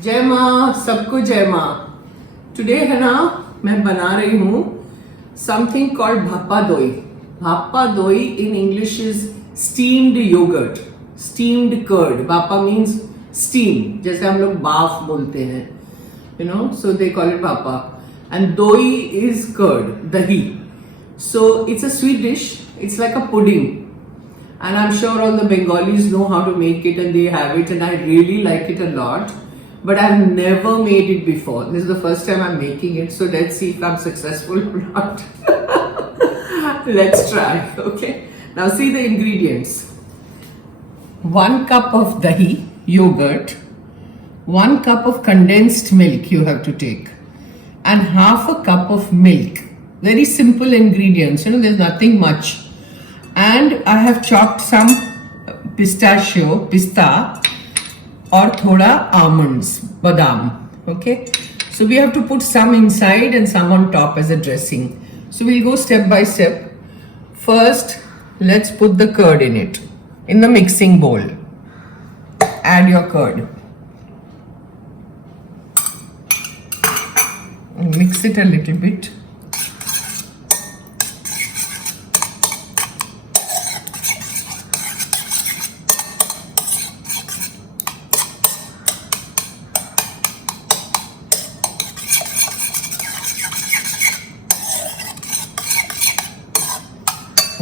जय माँ, सबको जय माँ। टुडे है ना, मैं बना रही हूँ something called Bhapa Doi. Bhapa Doi in English is steamed yogurt, steamed curd. Bhapa means steam, जैसे हम लोग बाफ बोलते हैं, you know, so they call it Bhapa. And Doi is curd, dahi. So it's a sweet dish. It's like a pudding. And I'm sure all the Bengalis know how to make it and they have it, and I really like it a lot. But I've never made it before. This is the first time I'm making it, so let's see if I'm successful or not. Let's try, okay? Now see the ingredients. 1 cup of dahi, yogurt, 1 cup of condensed milk you have to take, and half a cup of milk. Very simple ingredients, you know, there's nothing much. And I have chopped some pista, or thoda almonds, badam. Okay, so we have to put some inside and some on top as a dressing. So we'll go step by step. First, let's put the curd in it, in the mixing bowl. Add your curd. Mix it a little bit.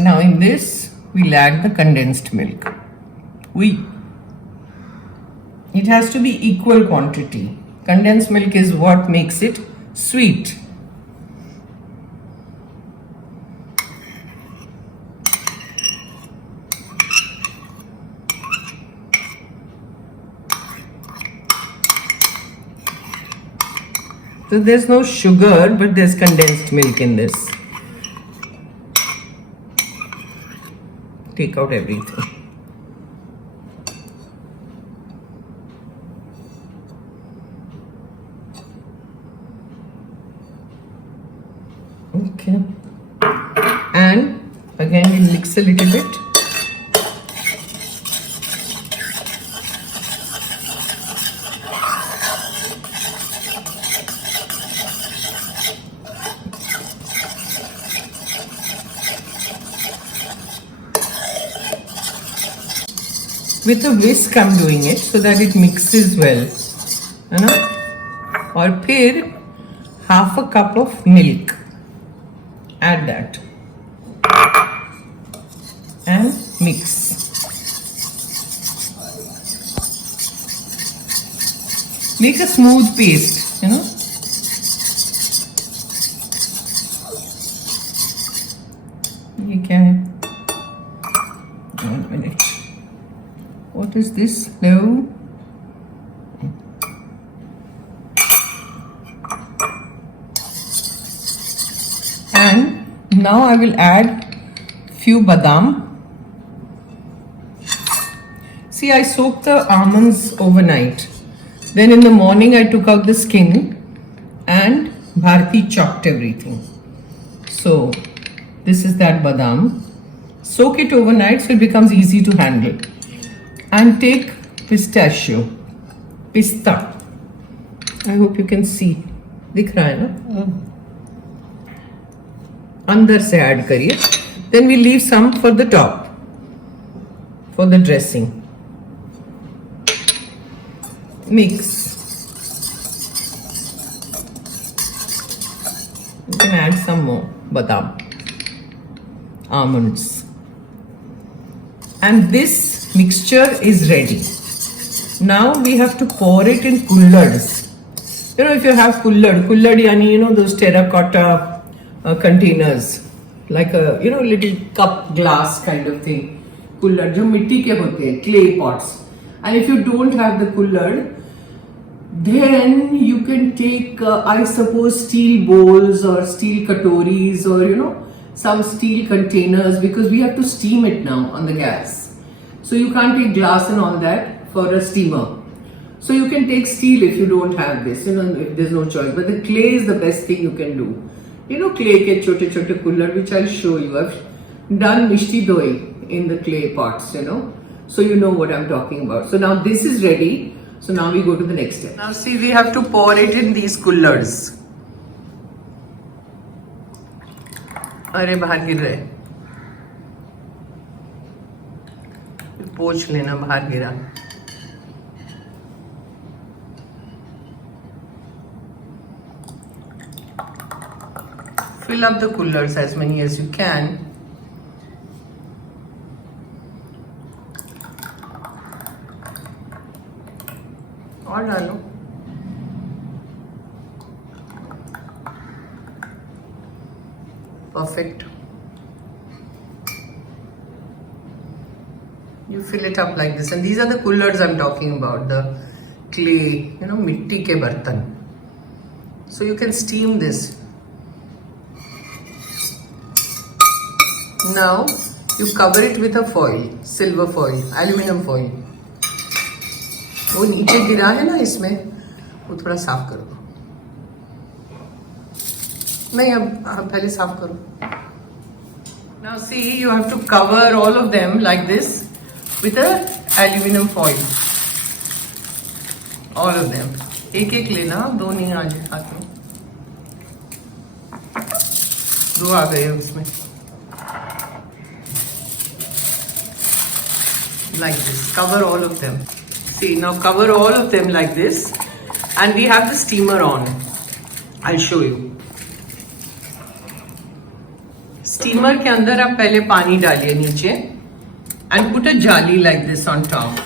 Now in this, we'll add the condensed milk. It has to be equal quantity. Condensed milk is what makes it sweet. So there's no sugar, but there's condensed milk in this. Take out everything. Okay. And again we'll mix a little bit. With a whisk I'm doing it so that it mixes well, you know. और फिर half a cup of milk. Add that and mix. Make a smooth paste, you know. ये क्या है? 1 minute. What is this? No. And now I will add few badam. See, I soaked the almonds overnight. Then in the morning I took out the skin and Bharti chopped everything. So this is that badam. Soak it overnight so it becomes easy to handle. And take pista. I hope you can see. दिख रहा है ना? अंदर से add करिए. Then we leave some for the top, for the dressing. Mix. You can add some more badam, almonds, and this mixture is ready. Now we have to pour it in kullads. You know, if you have kullad yani, you know, those terracotta containers, like a, you know, little cup glass kind of thing. Kullad, jo mitti ke hote hain, clay pots. And if you don't have the kullad, then you can take, I suppose, steel bowls or steel katoris or, you know, some steel containers, because we have to steam it now on the gas. So you can't take glass and all that for a steamer. So you can take steel if you don't have this, you know, if there's no choice. But the clay is the best thing you can do. You know, clay ke chote kullad, which I'll show you. I've done mishti doi in the clay pots, you know. So you know what I'm talking about. So now this is ready. So now we go to the next step. Now see, we have to pour it in these kullads. अरे बाहर गिर रहे, पोंछ लेना, बाहर गिरा. Fill up the kullads as many as you can. और डालो. Perfect. You fill it up like this, and these are the kullads I'm talking about, the clay, mitti ke bartan. So you can steam this. Now you cover it with a foil, silver foil, aluminium foil. वो नीचे गिरा है ना इसमें, वो थोड़ा साफ कर दो. नहीं, अब पहले साफ करो. Now see, you have to cover all of them like this with a aluminium foil. All of them. एक एक लेना, दो नहीं आ जाए हाथ में. दो आ गए उसमें. Like this. Cover all of them. See, now cover all of them like this, and we have the steamer on. I'll show you. Steamer के अंदर आप पहले पानी डालिए नीचे, and put a jaali like this on top,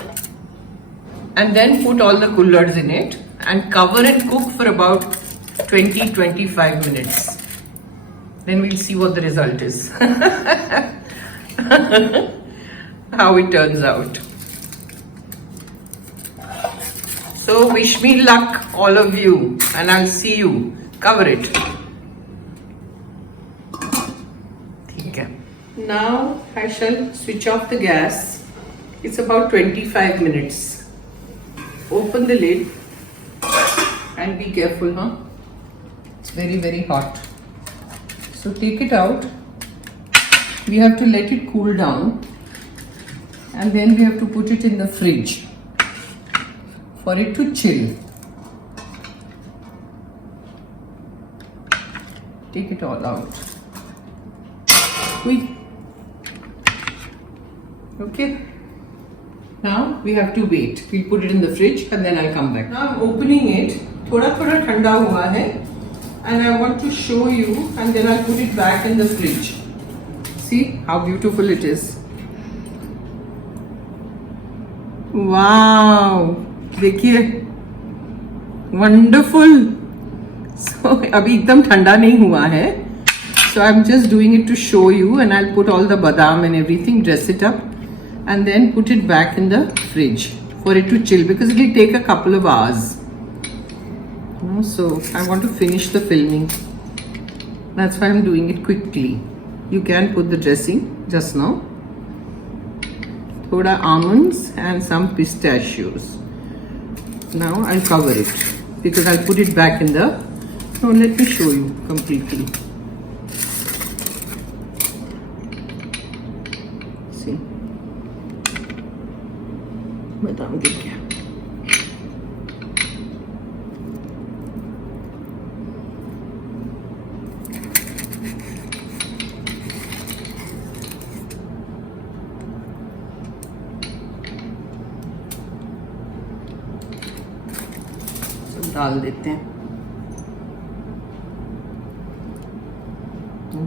and then put all the kullads in it and cover and cook for about 20-25 minutes. Then we'll see what the result is. How it turns out. So wish me luck, all of you, and I'll see you. Cover it. Okay. Now I shall switch off the gas. It's about 25 minutes. Open the lid and be careful, huh? It's very, very hot. So take it out. We have to let it cool down, and then we have to put it in the fridge for it to chill. Take it all out. Okay. Now we have to wait. We'll put it in the fridge and then I'll come back. Now I'm opening it. थोड़ा थोड़ा ठंडा हुआ है, and I want to show you, and then I'll put it back in the fridge. See how beautiful it is. Wow. देखिए, wonderful. सो अभी एकदम ठंडा नहीं हुआ है, so I'm just doing it to show you, and I'll put all the badam and everything, dress it up, and then put it back in the fridge for it to chill, because it will take a couple of hours. So I want to finish the filming. That's why I'm doing it quickly. You can put the dressing just now. Thoda almonds and some pistachios. Now I'll cover it because I'll put it back in the. No, let me show you completely. See, badam गिर गया. डाल देते हैं.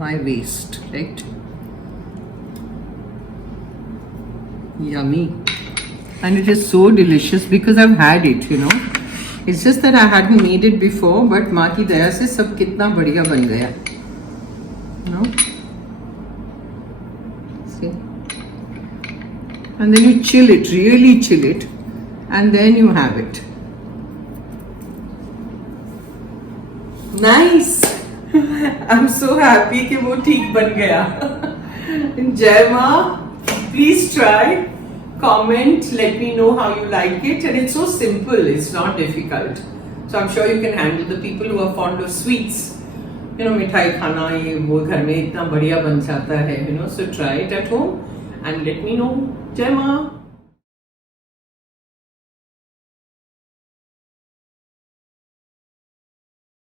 My waste, right? Yummy. And it is so delicious because I've had it, It's just that I hadn't made it before, but माँ की दया से सब कितना बढ़िया बन गया. See? And then you chill it, really chill it, and then you have it. Nice. I'm so happy कि वो ठीक बन गया. जय माँ. Please try. Comment. Let me know how you like it. And it's so simple. It's not difficult. So I'm sure you can handle the people who are fond of sweets. मिठाई खाना ये वो घर में इतना बढ़िया बन जाता है. So try it at home and let me know. जय माँ.